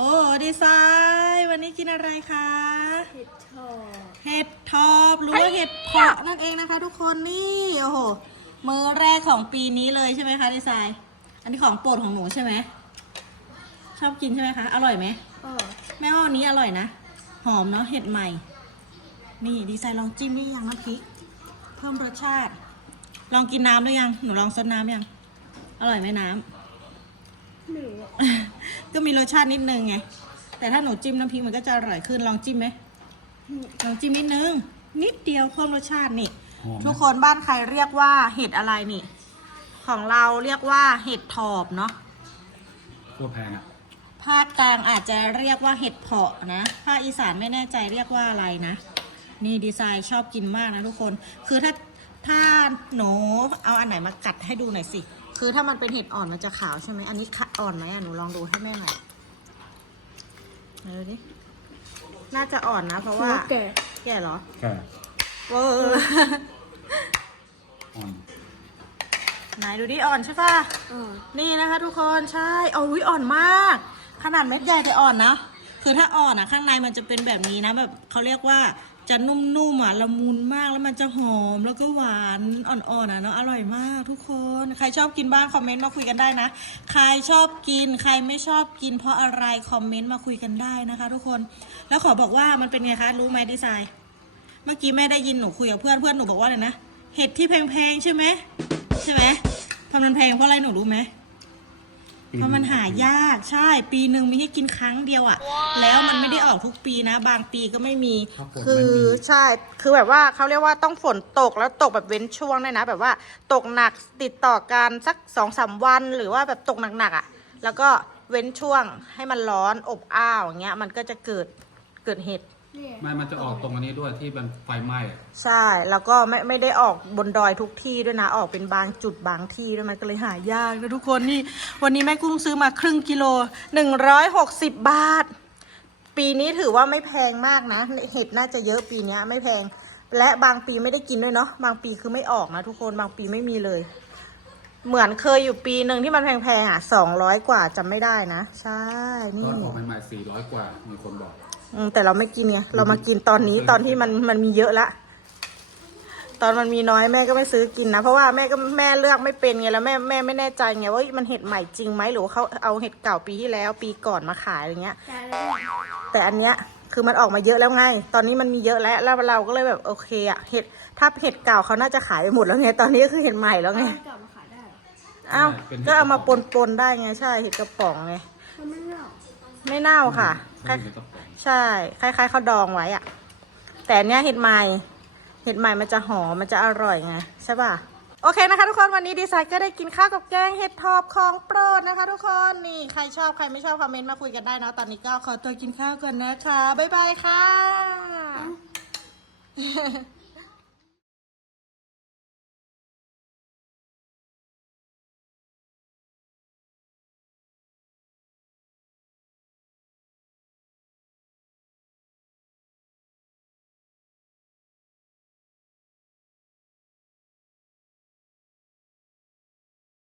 อ้ดีไซน์วันนี้กินอะไรคะเห็ดทอดเห็ดทอบหรือว่าเห็ดเพาะนั่นเองนะคะ ทุกคนนี่โอ้โหมือแรกของปีนี้เลยใช่ไหมคะดีไซน์อันนี้ของโปรดของหนูใช่ไหมชอบกินใช่ไหมคะอร่อยไหมเออแม่ว่าวันนี้อร่อยนะหอมเนาะเห็ดใหม่ นี่ดีไซน์ลองจิ้มได้ยังน้ำพริกเพิ่มรสชาติ ลองกินน้ำหรือยังหนูลองซดน้ำยังอร่อยไหมน้ำหนู ก็มีรสชาตินิดนึงไง แต่ถ้าหนูจิ้มน้ำพริกมันก็จะอร่อยขึ้น ลองจิ้มไหมลองจิ้มนิดนึง นิดเดียวเพิ่มรสชาตินี่ หอมนะ ทุกคนบ้านใครเรียกว่าเห็ดอะไรนี่ ของเราเรียกว่าเห็ดถอบเนาะ โคตรแพงอะภาคกลางอาจจะเรียกว่าเห็ดเพาะนะ ภาคอีสานไม่แน่ใจเรียกว่าอะไรนะ นี่ดีไซน์ชอบกินมากนะทุกคน คือถ้าถ้าหนูเอาอันไหนมากัดให้ดูหน่อยสิ คือถ้ามันเป็นเห็ดอ่อนมันจะขาวใช่ไหมอันนี้ขะอ่อนไหมอะหนูลองดูให้แม่หน่อยไหนดูดิน่าจะอ่อนนะ เพราะว่า แก่แก่เหรอแค่เวอร์อ่อนไหนดูดิอ่อนใช่ป่ะเออนี่นะคะ ทุกคนใช่โอ้ยอ่อนมาก ขนาดเม็ดใหญ่แต่อ่อนนะคือถ้าอ่อนอะ ข้างในมันจะเป็นแบบนี้นะแบบเขาเรียกว่า จะนุ่มๆอะละมุนมากแล้วมันจะหอมแล้วก็หวานอ่อนๆอะเนาะอร่อยมากทุกคน ใครชอบกินบ้างคอมเมนต์มาคุยกันได้นะ ใครชอบกิน ใครไม่ชอบกิน เพราะอะไรคอมเมนต์มาคุยกันได้นะคะ ทุกคนแล้วขอบอกว่ามันเป็นไงคะรู้ไหมดีไซน์ เมื่อกี้แม่ได้ยินหนูคุยกับเพื่อนเพื่อนหนูบอกว่าเลยนะเห็ดที่แพงๆใช่ไหมใช่ไหมทำมันแพงเพราะอะไรหนูรู้ไหม เพราะมันหายากใช่ปีหนึ่งมีให้กินครั้งเดียวอะ่ะ แล้วมันไม่ได้ออกทุกปีนะ บางปีก็ไม่มีถ้าฝนคืไม่อมี ใช่คือแบบว่าเขาเรียกว่าต้องฝนตกแล้วตกแบบเว้นช่วงด้วยนะ แบบว่าตกหนักติดต่อกันสักสองสามวันหรือว่าแบบตกหนักๆอะ่ะ แล้วก็เว้นช่วงให้มันร้อนอบอ้าวอย่างเงี้ยมันก็จะเกิดเกิดเห็ด นี่ไม่มันจะออกตรงอันนี้ด้วยที่มันไฟไหม้อะใช่ แล้วก็ไม่ไม่ได้ออกบนดอยทุกที่ด้วยนะ ออกเป็นบางจุดบางที่ด้วยมันก็เลยหายากนะทุกคนนี่ วันนี้แม่กุ้งซื้อมาครึ่งกิโลหนึ่งร้อยหกสิบบาท ปีนี้ถือว่าไม่แพงมากนะ เห็ดน่าจะเยอะปีเนี้ยไม่แพง และบางปีไม่ได้กินด้วยเนาะ บางปีคือไม่ออกนะทุกคน บางปีไม่มีเลย เหมือนเคยอยู่ปีหนึ่งที่มันแพงๆอะสองร้อยกว่าจำไม่ได้นะ ใช่ ตนี่ อนออกใหม่ๆสี่ร้อยกว่ามีคนบอก อืมแต่เราไม่กินไงเรามากินตอนนี้ตอนที่มันมันมีเยอะละ ตอนมันมีน้อยแม่ก็ไม่ซื้อกินนะ เพราะว่าแม่ก็แม่เลือกไม่เป็นไงแล้วแม่แม่ไม่แน่ใจไงว่ามันเห็ดใหม่จริงไหมหรือว่าเขาเอาเห็ดเก่าปีที่แล้ว ปีก่อนมาขายอะไรเงี้ย แต่แล้วแต่อันเนี้ยคือมันออกมาเยอะแล้วไง ตอนนี้มันมีเยอะแล้วแล้วเราก็เลยแบบโอเคอะเห็ดถ้าเห็ดเก่าเขาน่าจะขายไปหมดแล้วไง ตอนนี้ก็คือเห็ดใหม่แล้วไงเอากลับมาขายได้เหรออ้าว เป็นเห็ดก็เอามากระปป๋นองปนๆได้ไงใช่เห็ดกระป๋องไง มันไม่เน่า ไม่เน่าค่ะคไม่ล้ายมีกระป๋องใช่ คล้ายๆเขาดองไว้อะแต่อันเนี้ยเห็ดใหม่ เห็ดใหม่มันจะหอมมันจะอร่อยไงใช่ป่ะ โอเคนะคะ ทุกคนวันนี้ดีไซน์ก็ได้กินข้าวกับแกงเห็ดทอบของโปรดนะคะ ทุกคนนี่ใครชอบใครไม่ชอบคอมเมนต์มาคุยกันได้เนอะตอนนี้ก็ขอตัวกินข้าวก่อนนะคะบ๊ายบายค่ะ